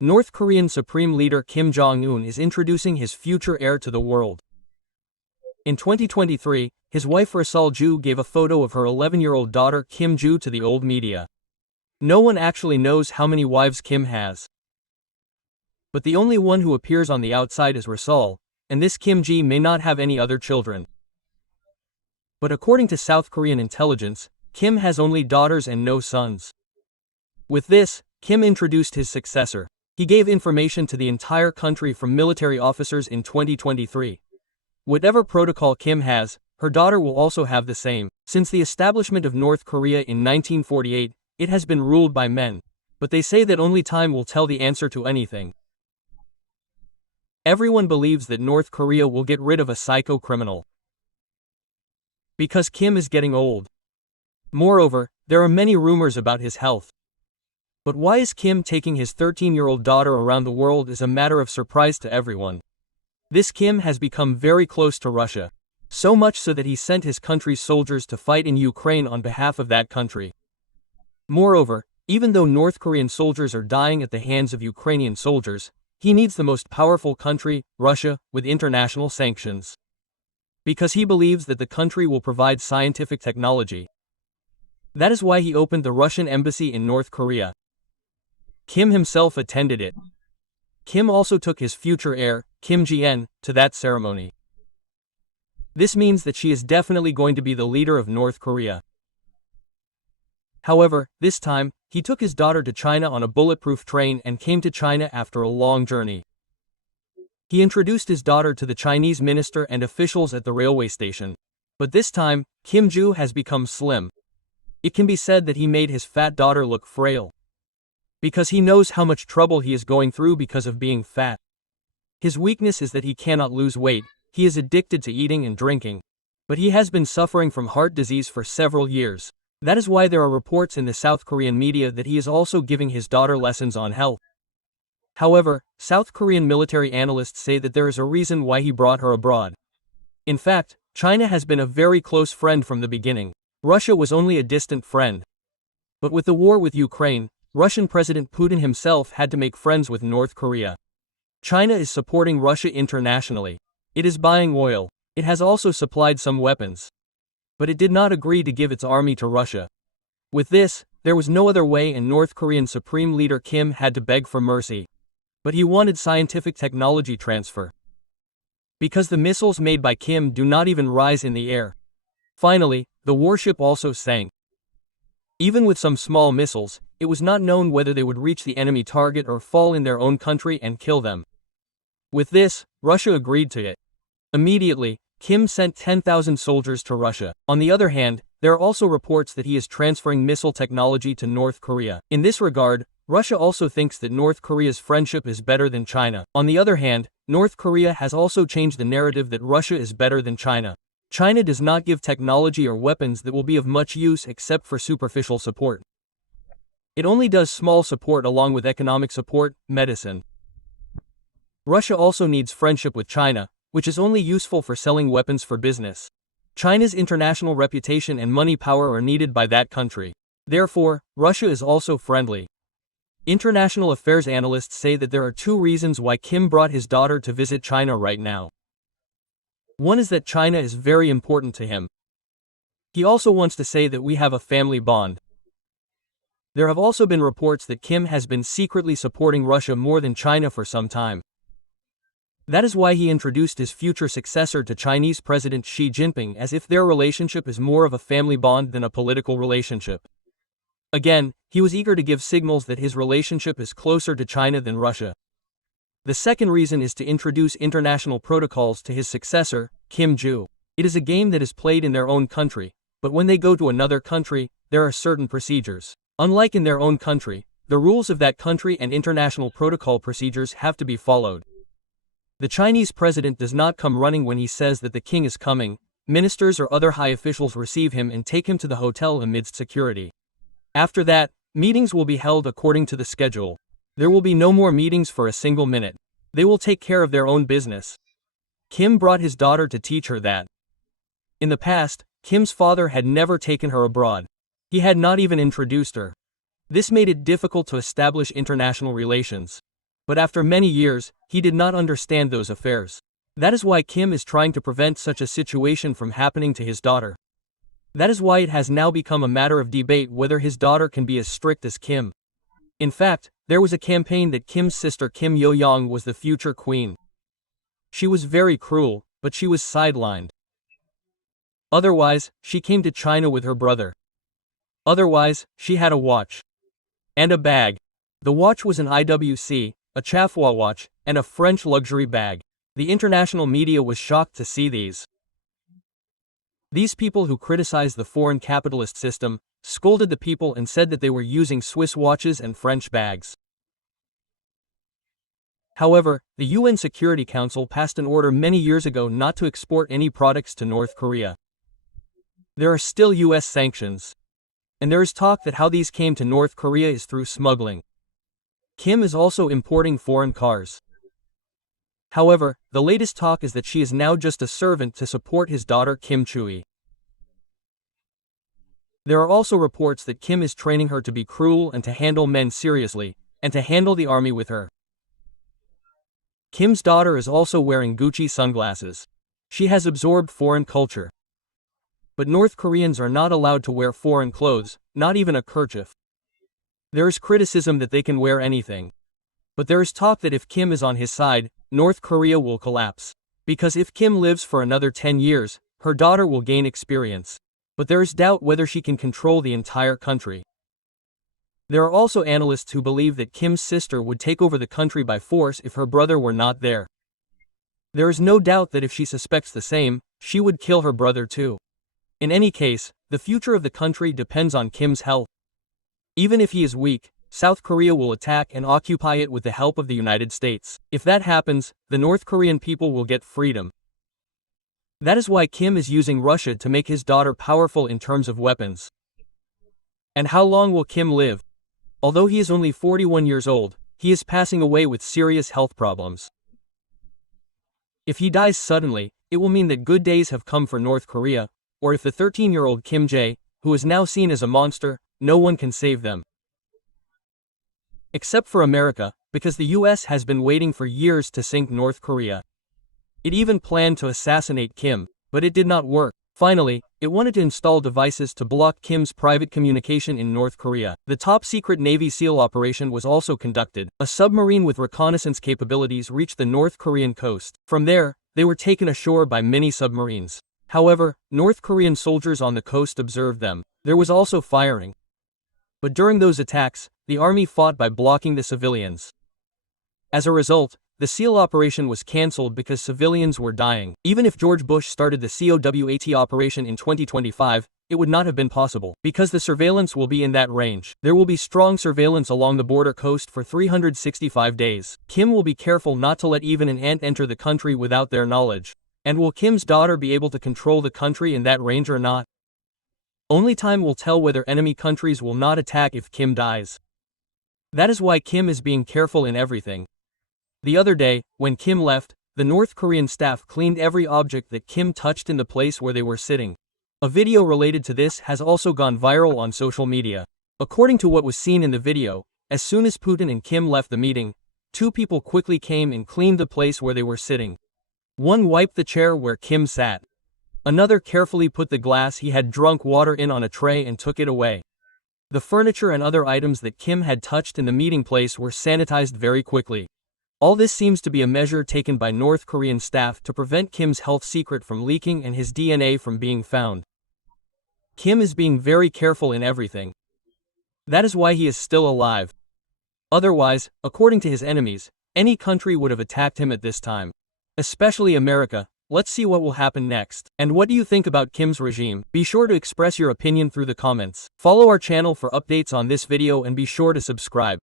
North Korean Supreme Leader Kim Jong-un is introducing his future heir to the world. In 2023, his wife Ju gave a photo of her 11-year-old daughter Kim Ju to the old media. No one actually knows how many wives Kim has. But the only one who appears on the outside is Rasal, and this Kim Ji may not have any other children. But according to South Korean intelligence, Kim has only daughters and no sons. With this, Kim introduced his successor. He gave information to the entire country from military officers in 2023. Whatever protocol Kim has, her daughter will also have the same. Since the establishment of North Korea in 1948, it has been ruled by men. But they say that only time will tell the answer to anything. Everyone believes that North Korea will get rid of a psycho criminal, because Kim is getting old. Moreover, there are many rumors about his health. But why is Kim taking his 13-year-old daughter around the world is a matter of surprise to everyone. This Kim has become very close to Russia, so much so that he sent his country's soldiers to fight in Ukraine on behalf of that country. Moreover, even though North Korean soldiers are dying at the hands of Ukrainian soldiers, he needs the most powerful country, Russia, with international sanctions. Because he believes that the country will provide scientific technology. That is why he opened the Russian embassy in North Korea. Kim himself attended it. Kim also took his future heir, Kim Ji-en, to that ceremony. This means that she is definitely going to be the leader of North Korea. However, this time, he took his daughter to China on a bulletproof train and came to China after a long journey. He introduced his daughter to the Chinese minister and officials at the railway station. But this time, Kim Ju has become slim. It can be said that he made his fat daughter look frail. Because he knows how much trouble he is going through because of being fat. His weakness is that he cannot lose weight, he is addicted to eating and drinking. But he has been suffering from heart disease for several years. That is why there are reports in the South Korean media that he is also giving his daughter lessons on health. However, South Korean military analysts say that there is a reason why he brought her abroad. In fact, China has been a very close friend from the beginning. Russia was only a distant friend. But with the war with Ukraine, Russian President Putin himself had to make friends with North Korea. China is supporting Russia internationally. It is buying oil. It has also supplied some weapons. But it did not agree to give its army to Russia. With this, there was no other way and North Korean Supreme Leader Kim had to beg for mercy. But he wanted scientific technology transfer. Because the missiles made by Kim do not even rise in the air. Finally, the warship also sank. Even with some small missiles, it was not known whether they would reach the enemy target or fall in their own country and kill them. With this, Russia agreed to it. Immediately, Kim sent 10,000 soldiers to Russia. On the other hand, there are also reports that he is transferring missile technology to North Korea. In this regard, Russia also thinks that North Korea's friendship is better than China. On the other hand, North Korea has also changed the narrative that Russia is better than China. China does not give technology or weapons that will be of much use except for superficial support. It only does small support along with economic support, medicine. Russia also needs friendship with China, which is only useful for selling weapons for business. China's international reputation and money power are needed by that country. Therefore, Russia is also friendly. International affairs analysts say that there are two reasons why Kim brought his daughter to visit China right now. One is that China is very important to him. He also wants to say that we have a family bond. There have also been reports that Kim has been secretly supporting Russia more than China for some time. That is why he introduced his future successor to Chinese President Xi Jinping as if their relationship is more of a family bond than a political relationship. Again, he was eager to give signals that his relationship is closer to China than Russia. The second reason is to introduce international protocols to his successor, Kim Ju. It is a game that is played in their own country, but when they go to another country, there are certain procedures. Unlike in their own country, the rules of that country and international protocol procedures have to be followed. The Chinese president does not come running when he says that the king is coming. Ministers or other high officials receive him and take him to the hotel amidst security. After that, meetings will be held according to the schedule. There will be no more meetings for a single minute. They will take care of their own business. Kim brought his daughter to teach her that. In the past, Kim's father had never taken her abroad. He had not even introduced her. This made it difficult to establish international relations. But after many years, he did not understand those affairs. That is why Kim is trying to prevent such a situation from happening to his daughter. That is why it has now become a matter of debate whether his daughter can be as strict as Kim. In fact, there was a campaign that Kim's sister Kim Yo-young was the future queen. She was very cruel, but she was sidelined. Otherwise, she came to China with her brother. Otherwise, she had a watch. And a bag. The watch was an IWC, a Chafwa watch, and a French luxury bag. The international media was shocked to see these. These people who criticized the foreign capitalist system, scolded the people and said that they were using Swiss watches and French bags. However, the UN Security Council passed an order many years ago not to export any products to North Korea. There are still US sanctions. And there is talk that how these came to North Korea is through smuggling. Kim is also importing foreign cars. However, the latest talk is that she is now just a servant to support his daughter Kim Chui. There are also reports that Kim is training her to be cruel and to handle men seriously, and to handle the army with her. Kim's daughter is also wearing Gucci sunglasses. She has absorbed foreign culture. But North Koreans are not allowed to wear foreign clothes, not even a kerchief. There is criticism that they can wear anything. But there is talk that if Kim is on his side, North Korea will collapse. Because if Kim lives for another 10 years, her daughter will gain experience. But there is doubt whether she can control the entire country. There are also analysts who believe that Kim's sister would take over the country by force if her brother were not there. There is no doubt that if she suspects the same, she would kill her brother too. In any case, the future of the country depends on Kim's health. Even if he is weak, South Korea will attack and occupy it with the help of the United States. If that happens, the North Korean people will get freedom. That is why Kim is using Russia to make his daughter powerful in terms of weapons. And how long will Kim live? Although he is only 41 years old, he is passing away with serious health problems. If he dies suddenly, it will mean that good days have come for North Korea, or if the 13-year-old Kim Jae, who is now seen as a monster, no one can save them. Except for America, because the US has been waiting for years to sink North Korea. It even planned to assassinate Kim, but it did not work. Finally, it wanted to install devices to block Kim's private communication in North Korea. The top-secret Navy SEAL operation was also conducted. A submarine with reconnaissance capabilities reached the North Korean coast. From there, they were taken ashore by many submarines. However, North Korean soldiers on the coast observed them. There was also firing. But during those attacks, the army fought by blocking the civilians. As a result, the SEAL operation was cancelled because civilians were dying. Even if George Bush started the COWAT operation in 2025, it would not have been possible. Because the surveillance will be in that range. There will be strong surveillance along the border coast for 365 days. Kim will be careful not to let even an ant enter the country without their knowledge. And will Kim's daughter be able to control the country in that range or not? Only time will tell whether enemy countries will not attack if Kim dies. That is why Kim is being careful in everything. The other day, when Kim left, the North Korean staff cleaned every object that Kim touched in the place where they were sitting. A video related to this has also gone viral on social media. According to what was seen in the video, as soon as Putin and Kim left the meeting, two people quickly came and cleaned the place where they were sitting. One wiped the chair where Kim sat. Another carefully put the glass he had drunk water in on a tray and took it away. The furniture and other items that Kim had touched in the meeting place were sanitized very quickly. All this seems to be a measure taken by North Korean staff to prevent Kim's health secret from leaking and his DNA from being found. Kim is being very careful in everything. That is why he is still alive. Otherwise, according to his enemies, any country would have attacked him at this time. Especially America. Let's see what will happen next. And what do you think about Kim's regime? Be sure to express your opinion through the comments. Follow our channel for updates on this video and be sure to subscribe.